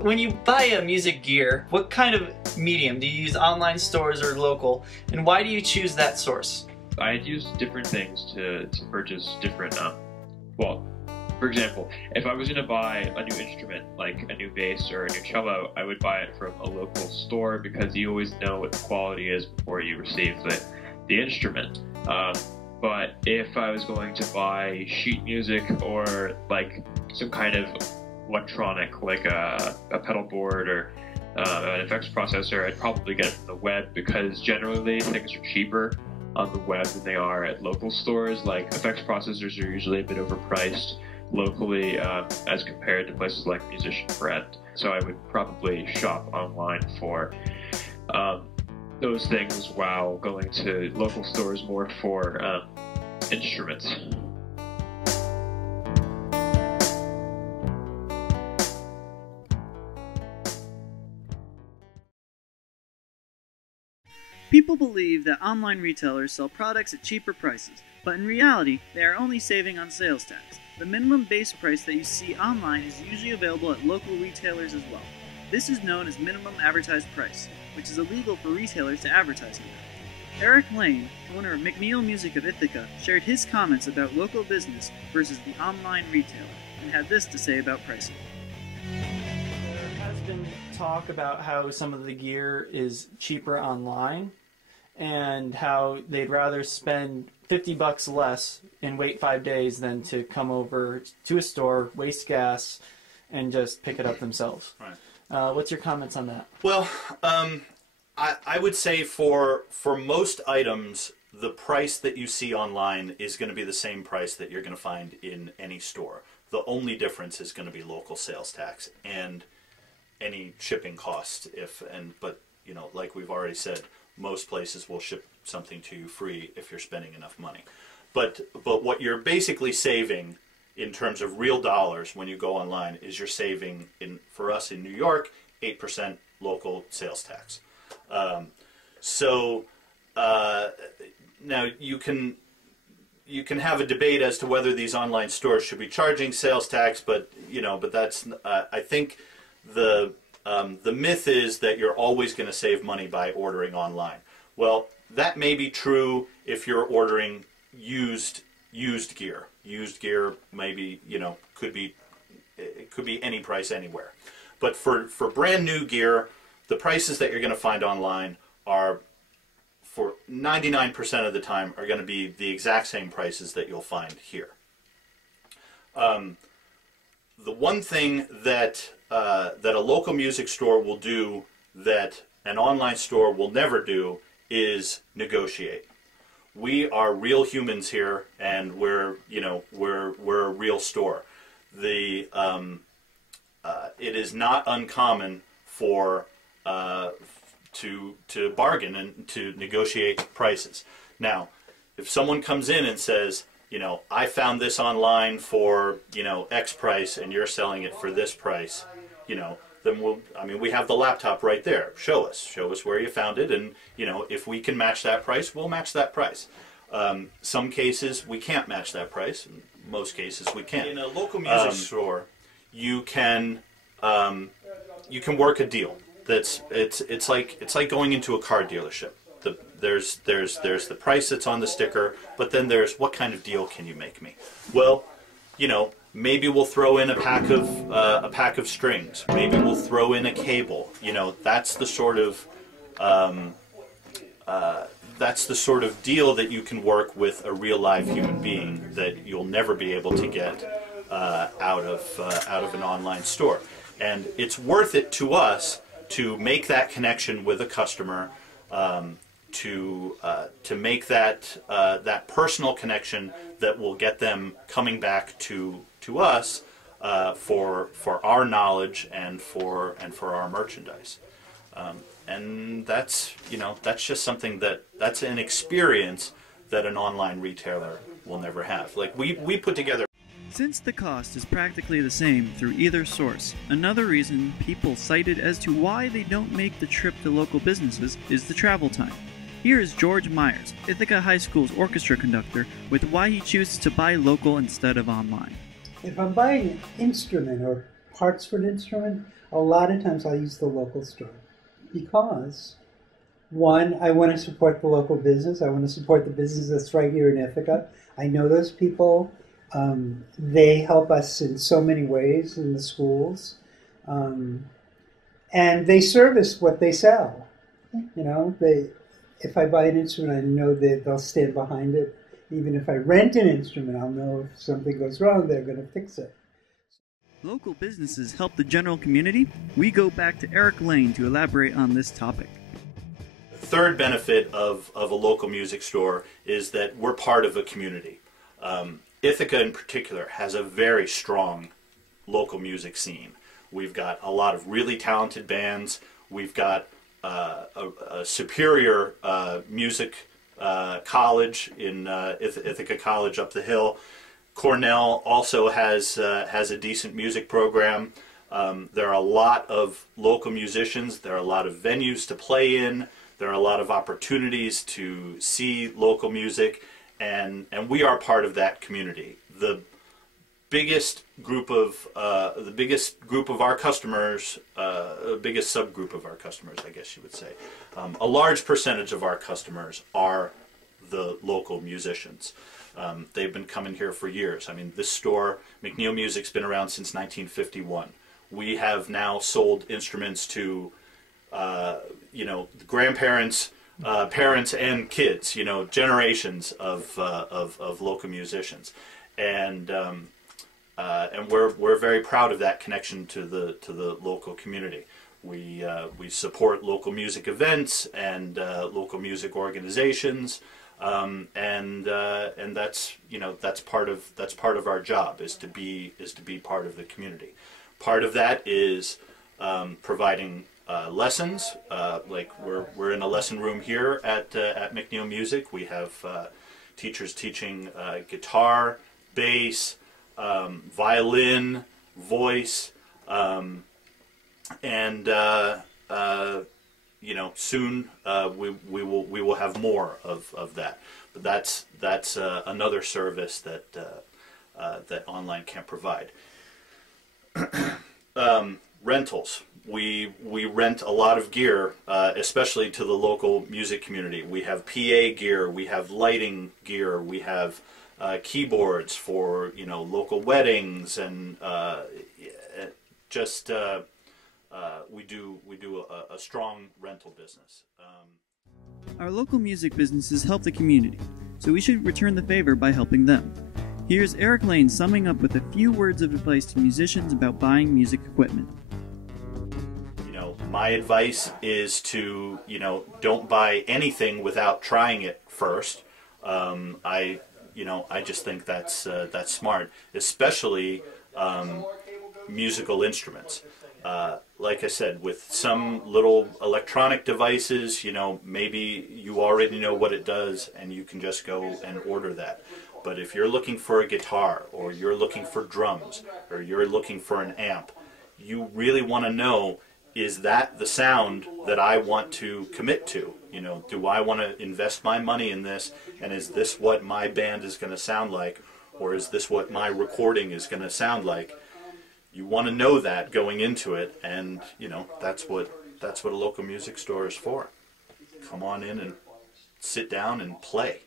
When you buy a music gear, what kind of medium? Do you use online stores or local? And why do you choose that source? I had used different things to purchase different, well, for example, if I was going to buy a new instrument, like a new bass or a new cello, I would buy it from a local store because you always know what the quality is before you receive the instrument. But if I was going to buy sheet music or like some kind of electronic, like a pedal board or an effects processor, I'd probably get it from the web because generally things are cheaper on the web than they are at local stores. Like effects processors are usually a bit overpriced locally as compared to places like Musician Friend. So I would probably shop online for those things while going to local stores more for instruments. People believe that online retailers sell products at cheaper prices, but in reality, they are only saving on sales tax. The minimum base price that you see online is usually available at local retailers as well. This is known as minimum advertised price, which is illegal for retailers to advertise under. Eric Lane, owner of McNeil Music of Ithaca, shared his comments about local business versus the online retailer, and had this to say about pricing. There has been talk about how some of the gear is cheaper online, and how they'd rather spend $50 less and wait 5 days than to come over to a store, waste gas, and just pick it up themselves. Right. What's your comments on that? Well, I would say for most items, the price that you see online is going to be the same price that you're going to find in any store. The only difference is going to be local sales tax and any shipping costs. But you know, like we've already said, most places will ship something to you free if you're spending enough money. But what you're basically saving in terms of real dollars when you go online is you're saving, for us in New York, 8% local sales tax. Now you can have a debate as to whether these online stores should be charging sales tax, but that's I think the myth is that you're always going to save money by ordering online. Well, that may be true if you're ordering used gear. Used gear maybe, it could be any price anywhere. But for brand new gear, the prices that you're going to find online are, for 99% of the time, are going to be the exact same prices that you'll find here. The one thing that a local music store will do that an online store will never do is negotiate. We are real humans here, and we're a real store. It is not uncommon for to bargain and to negotiate prices. Now, if someone comes in and says, I found this online for X price, and you're selling it for this price, then we have the laptop right there. Show us where you found it, and if we can match that price, we'll match that price. Some cases we can't match that price. In most cases we can. In a local music store, you can work a deal. It's like going into a car dealership. There's the price that's on the sticker, but then there's what kind of deal can you make me? Well, maybe we'll throw in a pack of strings. Maybe we'll throw in a cable. That's the sort of deal that you can work with a real live human being that you'll never be able to get out of an online store. And it's worth it to us to make that connection with a customer, to make that personal connection that will get them coming back to us for our knowledge and for our merchandise. And that's just something that's an experience that an online retailer will never have. Like we put together. Since the cost is practically the same through either source, another reason people cited as to why they don't make the trip to local businesses is the travel time. Here is George Myers, Ithaca High School's orchestra conductor, with why he chooses to buy local instead of online. If I'm buying an instrument or parts for an instrument, a lot of times I'll use the local store because, one, I want to support the local business. I want to support the business that's right here in Ithaca. I know those people. They help us in so many ways in the schools. And they service what they sell. You know, if I buy an instrument, I know that they'll stand behind it. Even if I rent an instrument, I'll know if something goes wrong, they're going to fix it. Local businesses help the general community. We go back to Eric Lane to elaborate on this topic. Third benefit of a local music store is that we're part of a community. Ithaca in particular has a very strong local music scene. We've got a lot of really talented bands. We've got a superior music college in Ithaca College up the hill. Cornell also has a decent music program. There are a lot of local musicians. There are a lot of venues to play in. There are a lot of opportunities to see local music, and we are part of that community. The biggest group of our customers, biggest subgroup of our customers, I guess you would say, a large percentage of our customers are the local musicians. They've been coming here for years. I mean, this store, McNeil Music's been around since 1951. We have now sold instruments to, grandparents, parents, and kids. Generations of local musicians, and we're very proud of that connection to the local community. We support local music events and local music organizations. And that's part of our job is to be part of the community. Part of that is providing lessons. Like we're in a lesson room here at McNeil Music. We have teachers teaching guitar, bass, violin, voice, and soon we will have more of that. But that's another service that that online can provide. Rentals. We rent a lot of gear, especially to the local music community. We have PA gear, we have lighting gear, we have keyboards for local weddings, and we do a strong rental business. Our local music businesses help the community, so we should return the favor by helping them. Here's Eric Lane summing up with a few words of advice to musicians about buying music equipment. My advice is to, don't buy anything without trying it first. I just think that's smart, especially musical instruments. Like I said, with some little electronic devices, maybe you already know what it does and you can just go and order that. But if you're looking for a guitar, or you're looking for drums, or you're looking for an amp, you really want to know, is that the sound that I want to commit to? Do I want to invest my money in this, and is this what my band is going to sound like, or is this what my recording is going to sound like? You want to know that going into it, and that's what a local music store is for. Come on in and sit down and play.